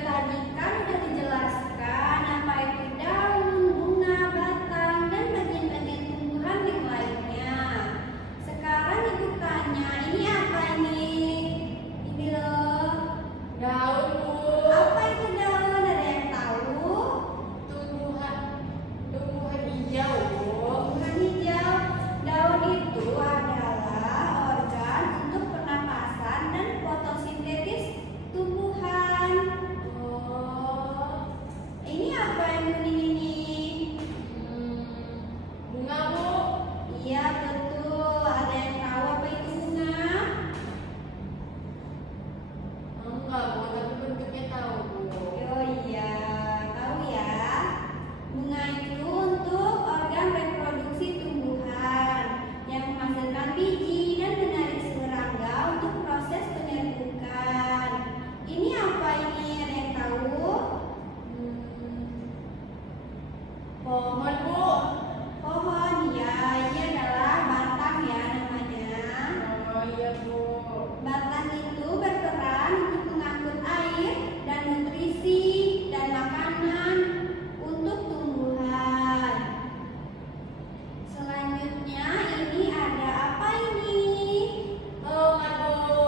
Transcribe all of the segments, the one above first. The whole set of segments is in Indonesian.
tadi kan udah dijelaskan apa itu daun, bunga, batang, dan bagian-bagian tumbuhan yang lainnya. Sekarang ibu tanya, ini apa ini? Ini loh. Daun, Bu. Apa itu daun? Ada yang tahu? Tumbuhan hijau, Bu. Tumbuhan hijau. Daun itu adalah organ untuk pernapasan dan fotosintesis tumbuhan. Oh, Ini apa yang kuning ini? bunga, Bu. Iya betul. Ada yang tahu apa itu bunga? Enggak, Bu, tapi bentuknya tahu, Bu. Oh iya, tahu ya. Bunga itu untuk organ reproduksi tumbuhan yang menghasilkan biji dan menarik serangga untuk proses penyerbukan. Ini apa ini? Ada yang tahu? Pohon, Bu. Pohon, ya. Ini adalah batang ya namanya. Oh iya, Bu. Batang itu berperan untuk mengangkut air dan nutrisi dan makanan untuk tumbuhan. Selanjutnya ini ada apa ini? Tomat, Bu.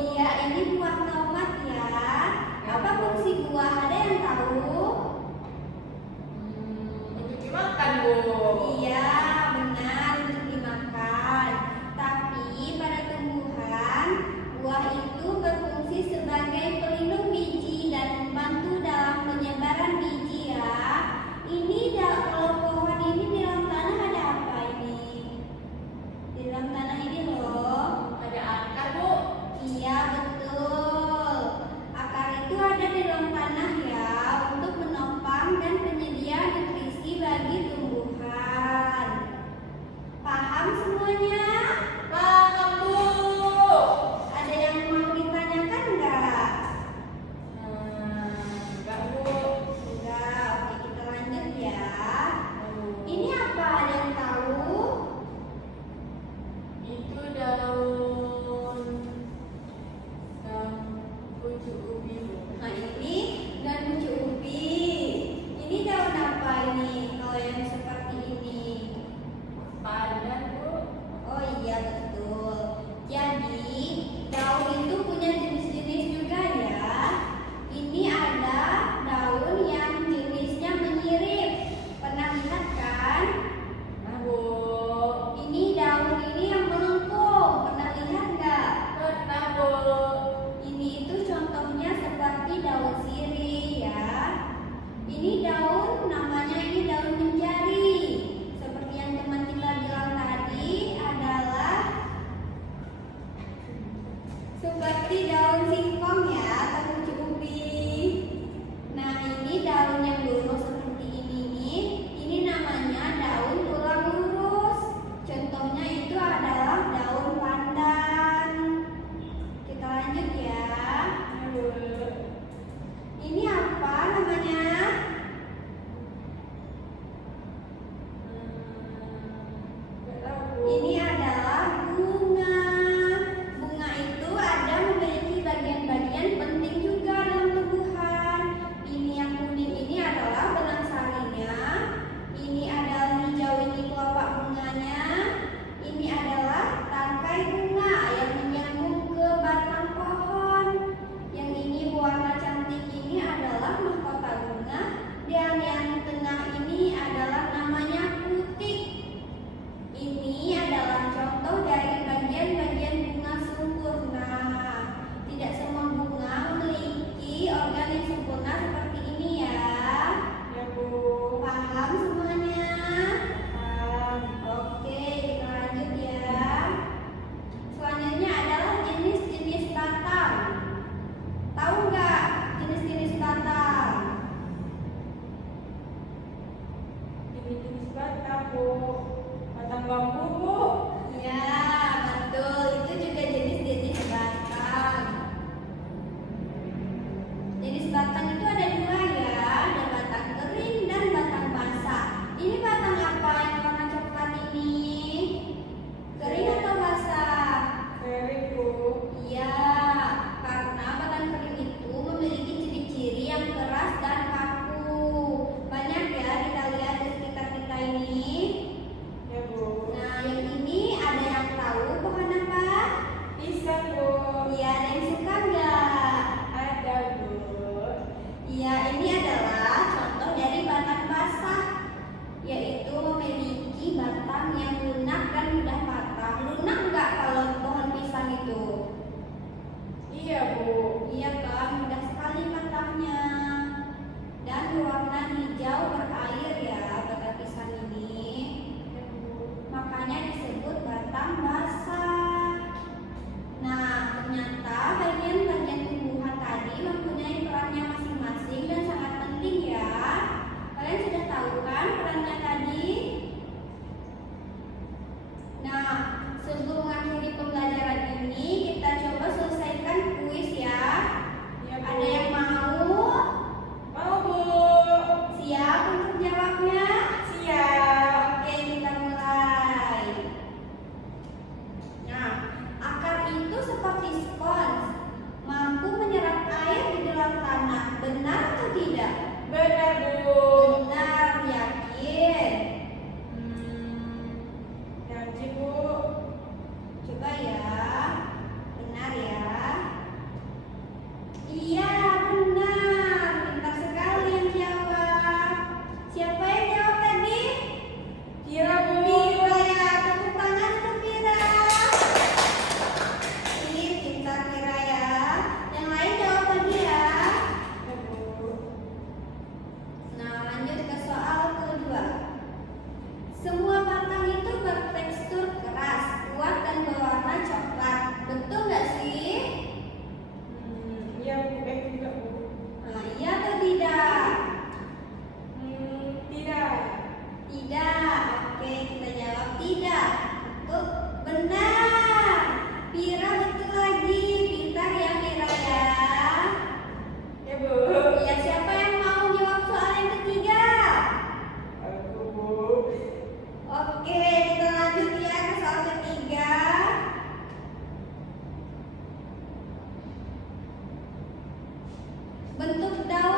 Iya, ini buah tomat ya. Apa fungsi buah? Ada yang tahu? Untuk dimakan, Bu. Iya, benar untuk dimakan. Tapi pada tumbuhan, buah itu berfungsi sebagai pelindung biji dan membantu dalam penyebaran biji ya. Kalau pohon ini di dalam tanah ada apa ini? Di dalam tanah ini loh. Ada akar, Bu. Iya betul. Akar itu ada di dalam tanah ya untuk menopang dan penyedia nutrisi bagi tumbuhan. Paham semuanya? Paham, Bu. Ada yang mau ditanyakan enggak? Enggak, Bu. Enggak. Oke, kita lanjut ya. Ini apa? Ada yang tahu? Itu daun pucuk ubi, Bu. Nah, ini daun pucuk ubi. Ini daun apa ini? Kalau yang seperti ini. Pandan, Bu. Oh iya betul. Jadi daun itu punya jenis-jenis juga ya. Ini ada daun yang jenisnya menyirip. Pernah lihat kan? Nah, Bu. Ini daun ini yang melengkung. Pernah lihat nggak? Pernah, Bu. Ini itu contohnya seperti daun sirih ya. Ini daun namanya ini daun menjari. Seperti yang teman kita bilang tadi adalah seperti daun singkong ya atau pucuk ubi. Nah ini daun yang lurus seperti ini nih. Ini namanya daun tulang lurus. Contohnya itu adalah daun pandan. Kita lanjut ya. Ini apa namanya? Enggak tahu, Bu. Ini adalah bunga. Bunga itu ada memiliki bagian-bagian penting juga dalam tumbuhan. Ini yang kuning ini adalah belang sarinya. Ini adalah hijau ini kelopak bunganya. Ini adalah tangkai bunga yang menyambung ke batang pohon. Yang ini warna cantik ini adalah mahkota bunga. Dan yang tengah ini adalah namanya putik. Ini adalah contoh dari bagian-bagian bunga sempurna. Tidak semua bunga memiliki organ yang sempurna seperti ini ya. Ya, Bu. Paham semuanya? Paham. Oke, kita lanjut ya. Selanjutnya adalah jenis-jenis batang. Tahu nggak jenis-jenis batang? Jenis-jenis batang, Bu. Batang bambu, Bu. Ya, betul. Itu juga jenis-jenis batang. Jenis batang itu ada dua ya, ada batang kering dan batang basah. Ini batang apa yang warna coklat ini? Kering atau basah? Kering, Bu. Iya, karena batang kering itu memiliki ciri-ciri yang Bu. Ya, siapa yang mau jawab soal yang ketiga? Aku, Bu. Oke, kita lanjut ya ke soal ketiga. Bentuk daun